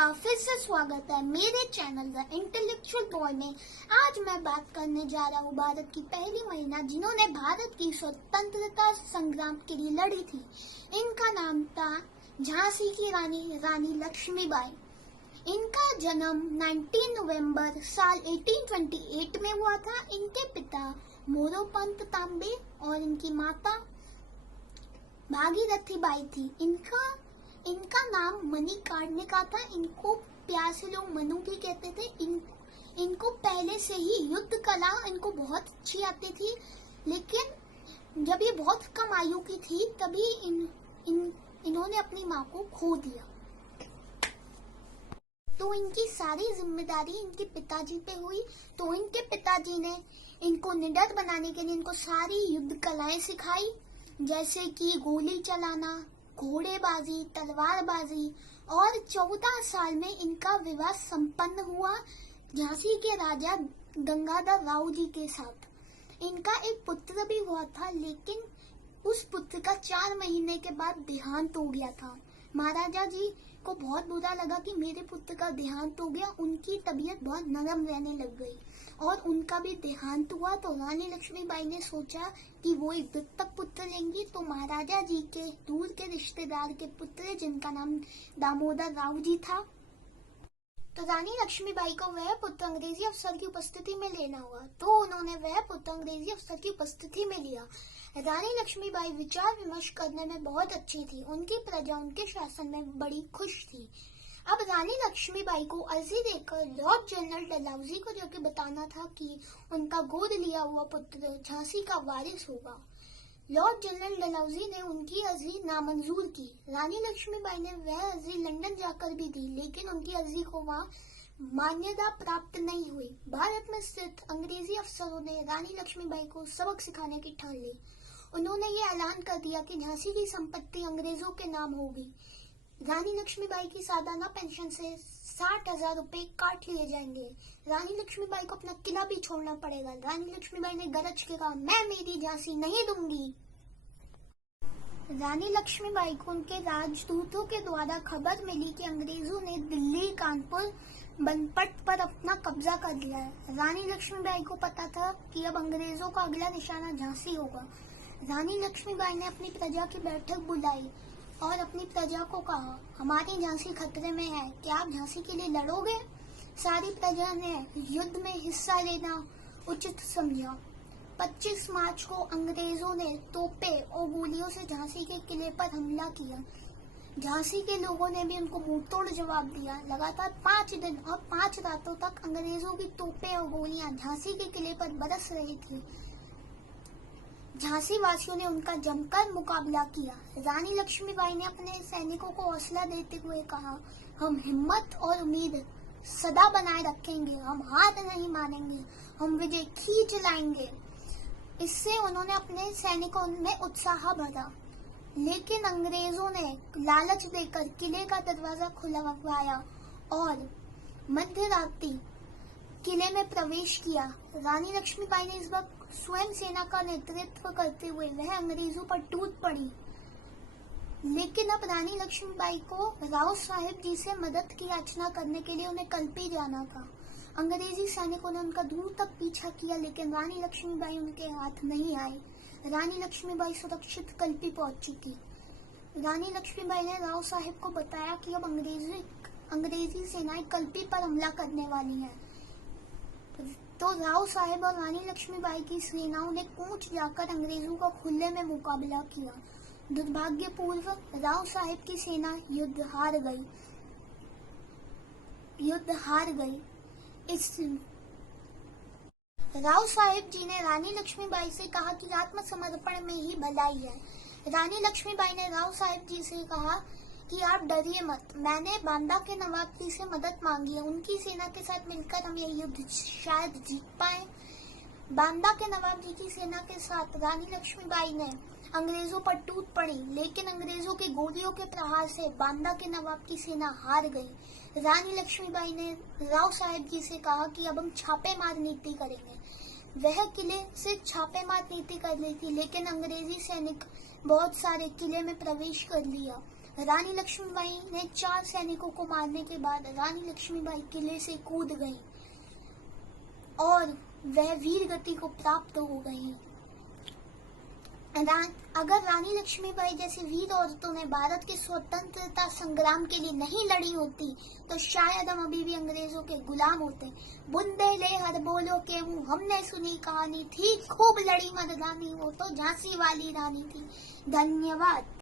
सबका फिर से स्वागत है मेरे चैनल द इंटेलेक्चुअल बॉय में। आज मैं बात करने जा रहा हूँ भारत की पहली महिला जिन्होंने भारत की स्वतंत्रता संग्राम के लिए लड़ी थी। इनका नाम था झांसी की रानी लक्ष्मीबाई। इनका जन्म 19 नवंबर साल 1828 में हुआ था। इनके पिता मोरोपंत तांबे और इनकी माता भागीरथी बाई थी। इनका नाम मणिकर्णिका था। इनको प्यार से लोग मनु भी कहते थे। इनको पहले से ही युद्ध कला इनको बहुत अच्छी आती थी, लेकिन जब ये बहुत कम आयु की थी तभी इन्होंने अपनी माँ को खो दिया। तो इनकी सारी जिम्मेदारी इनके पिताजी पे हुई। तो इनके पिताजी ने इनको निडर बनाने के लिए इनको सारी युद्ध कलाएं सिखाई, जैसे कि गोली चलाना, घोड़ेबाजी, तलवारबाजी। और 14 साल में इनका विवाह संपन्न हुआ झांसी के राजा गंगाधर राव जी के साथ। इनका एक पुत्र भी हुआ था, लेकिन उस पुत्र का 4 महीने के बाद देहांत हो गया था। महाराजा जी को बहुत बुरा लगा कि मेरे पुत्र का देहांत हो गया। उनकी तबीयत बहुत नरम रहने लग गई और उनका भी देहांत हुआ। तो रानी लक्ष्मीबाई ने सोचा कि वो एक दत्तक पुत्र लेंगी। तो महाराजा जी के दूर के रिश्तेदार के पुत्र, जिनका नाम दामोदर राव जी था, तो रानी लक्ष्मीबाई को वह पुत्र अंग्रेजी अफसर की उपस्थिति में लेना हुआ। तो उन्होंने वह पुत्र अंग्रेजी अफसर की उपस्थिति में लिया। रानी लक्ष्मीबाई विचार विमर्श करने में बहुत अच्छी थी। उनकी प्रजा उनके शासन में बड़ी खुश थी। अब रानी लक्ष्मीबाई को अर्जी देकर लॉर्ड जनरल डलहौजी को जाके बताना था कि उनका गोद लिया हुआ पुत्र झांसी का वारिस होगा। लॉर्ड जनरल डलहौजी ने उनकी अर्जी नामंजूर की। रानी लक्ष्मीबाई ने वह अर्जी लंदन जाकर भी दी, लेकिन उनकी अर्जी को वहां मान्यता प्राप्त नहीं हुई। भारत में स्थित अंग्रेजी अफसरों ने रानी लक्ष्मीबाई को सबक सिखाने की ठान ली। उन्होंने ये ऐलान कर दिया कि झांसी की संपत्ति अंग्रेजों के नाम होगी। रानी लक्ष्मीबाई की सालाना पेंशन से 60,000 रुपए काट लिए जाएंगे। रानी लक्ष्मीबाई को अपना किला भी छोड़ना पड़ेगा। रानी लक्ष्मीबाई ने गरज के कहा, मैं मेरी झांसी नहीं दूंगी। रानी लक्ष्मीबाई को उनके राजदूतों के द्वारा खबर मिली कि अंग्रेजों ने दिल्ली, कानपुर, बनपट पर अपना कब्जा कर लिया है। रानी लक्ष्मीबाई को पता था कि अब अंग्रेजों का अगला निशाना झांसी होगा। रानी लक्ष्मीबाई ने अपनी प्रजा की बैठक बुलाई और अपनी प्रजा को कहा, हमारी झांसी खतरे में है, क्या आप झांसी के लिए लड़ोगे? सारी प्रजा ने युद्ध में हिस्सा लेना उचित समझा। 25 मार्च को अंग्रेजों ने तोपे और गोलियों से झांसी के किले पर हमला किया। झांसी के लोगों ने भी उनको मुंहतोड़ जवाब दिया। लगातार 5 दिन और 5 रातों तक अंग्रेजों की तोपें और गोलियां झांसी के किले पर बरस रही थी। झांसी वासियों ने उनका जमकर मुकाबला किया। रानी लक्ष्मीबाई ने अपने सैनिकों को हौसला देते हुए कहा, हम हिम्मत और उम्मीद सदा बनाए रखेंगे, हम हार नहीं मानेंगे, हम विजय खींच लाएंगे। इससे उन्होंने अपने सैनिकों में उत्साह भरा, लेकिन अंग्रेजों ने लालच देकर किले का दरवाजा खुलवाया और मध्य रात्रि किले में प्रवेश किया। रानी लक्ष्मीबाई ने इस वक्त स्वयं सेना का नेतृत्व करते हुए वह अंग्रेजों पर टूट पड़ी, लेकिन अब रानी लक्ष्मीबाई को राव साहिब जी से मदद की याचना करने के लिए उन्हें कल्पी जाना था। अंग्रेजी सैनिकों ने उनका दूर तक पीछा किया, लेकिन रानी लक्ष्मीबाई उनके हाथ नहीं आई। रानी लक्ष्मीबाई सुरक्षित कल्पी पहुंची थी। रानी लक्ष्मीबाई ने राव साहिब को बताया कि अब अंग्रेजी सेनाएं कल्पी पर हमला करने वाली हैं। तो राव साहिब और रानी लक्ष्मीबाई की सेनाओं ने कूच जाकर अंग्रेजों का खुले में मुकाबला किया। दुर्भाग्यपूर्व राव साहिब की सेना युद्ध हार गई। राव साहिब जी ने रानी लक्ष्मीबाई से कहा कि आत्मसमर्पण में ही भलाई है। रानी लक्ष्मीबाई ने राव साहिब जी से कहा कि आप डरिए मत, मैंने बांदा के नवाब जी से मदद मांगी है, उनकी सेना के साथ मिलकर हम यह युद्ध शायद जीत पाए। बांदा के नवाब जी की सेना के साथ रानी लक्ष्मीबाई ने अंग्रेजों पर टूट पड़ी, लेकिन अंग्रेजों के गोलियों के प्रहार से बांदा के नवाब की सेना हार गई। रानी लक्ष्मीबाई ने राव साहिब जी से कहा कि अब हम छापेमार नीति करेंगे। वह किले से छापेमार नीति कर रही थी, लेकिन अंग्रेजी सैनिक बहुत सारे किले में प्रवेश कर लिया रानी लक्ष्मीबाई ने 4 सैनिकों को मारने के बाद रानी लक्ष्मीबाई किले से कूद गई और वह वीर गति को प्राप्त हो गई। अगर रानी लक्ष्मीबाई जैसी वीर औरतों ने भारत के स्वतंत्रता संग्राम के लिए नहीं लड़ी होती तो शायद हम अभी भी अंग्रेजों के गुलाम होते। बुंदेले हर बोलो के मुंह, हमने सुनी कहानी थी, खूब लड़ी मर्दानी, वो तो झांसी वाली रानी थी। धन्यवाद।